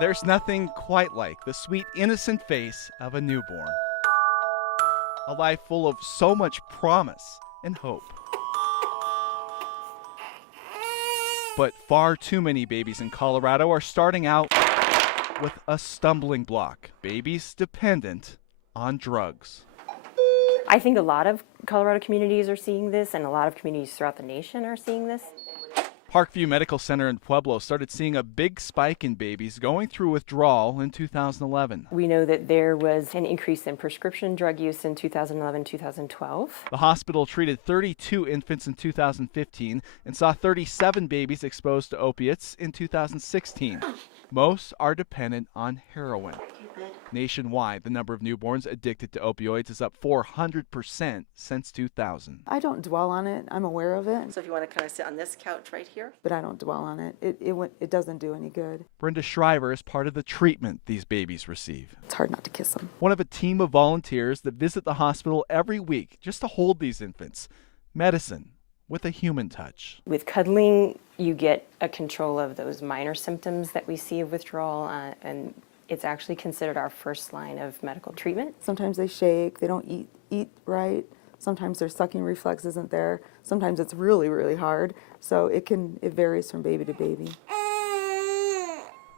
There's nothing quite like the sweet, innocent face of a newborn. A life full of so much promise and hope. But far too many babies in Colorado are starting out with a stumbling block. Babies dependent on drugs. I think a lot of Colorado communities are seeing this, and a lot of communities throughout the nation are seeing this. Parkview Medical Center in Pueblo started seeing a big spike in babies going through withdrawal in 2011. We know that there was an increase in prescription drug use in 2011-2012. The hospital treated 32 infants in 2015 and saw 37 babies exposed to opiates in 2016. Most are dependent on heroin. Nationwide, the number of newborns addicted to opioids is up 400% since 2000. I don't dwell on it. I'm aware of it. So if you want to kind of sit on this couch right here. But I don't dwell on it. It doesn't do any good. Brenda Shriver is part of the treatment these babies receive. It's hard not to kiss them. One of a team of volunteers that visit the hospital every week just to hold these infants. Medicine with a human touch. With cuddling, you get a control of those minor symptoms that we see of withdrawal, and it's actually considered our first line of medical treatment. Sometimes they shake, they don't eat right. Sometimes their sucking reflex isn't there. Sometimes it's really, really hard. So it varies from baby to baby.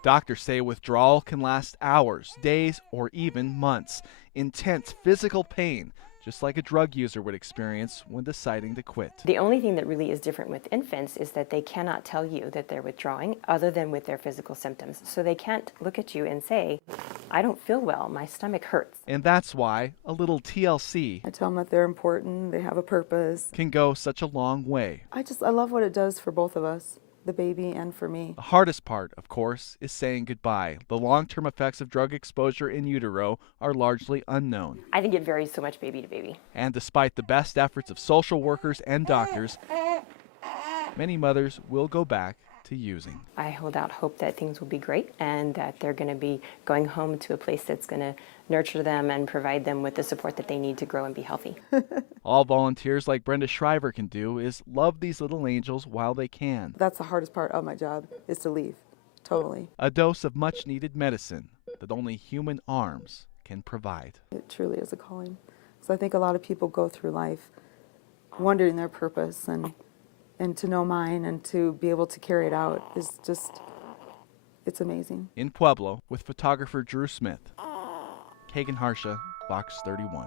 Doctors say withdrawal can last hours, days, or even months. Intense physical pain, just like a drug user would experience when deciding to quit. The only thing that really is different with infants is that they cannot tell you that they're withdrawing other than with their physical symptoms. So they can't look at you and say, I don't feel well, my stomach hurts. And that's why a little TLC I tell them that they're important, they have a purpose. can go such a long way. I love what it does for both of us, the baby and for me. The hardest part, of course, is saying goodbye. The long-term effects of drug exposure in utero are largely unknown. I think it varies so much baby to baby. And despite the best efforts of social workers and doctors, many mothers will go back to using. I hold out hope that things will be great and that they're going to be going home to a place that's going to nurture them and provide them with the support that they need to grow and be healthy. All volunteers like Brenda Shriver can do is love these little angels while they can. That's the hardest part of my job, is to leave. Totally. A dose of much-needed medicine that only human arms can provide. It truly is a calling. So I think a lot of people go through life wondering their purpose, and to know mine and to be able to carry it out is just, it's amazing. In Pueblo, with photographer Drew Smith, Kagan Harsha, Fox 31.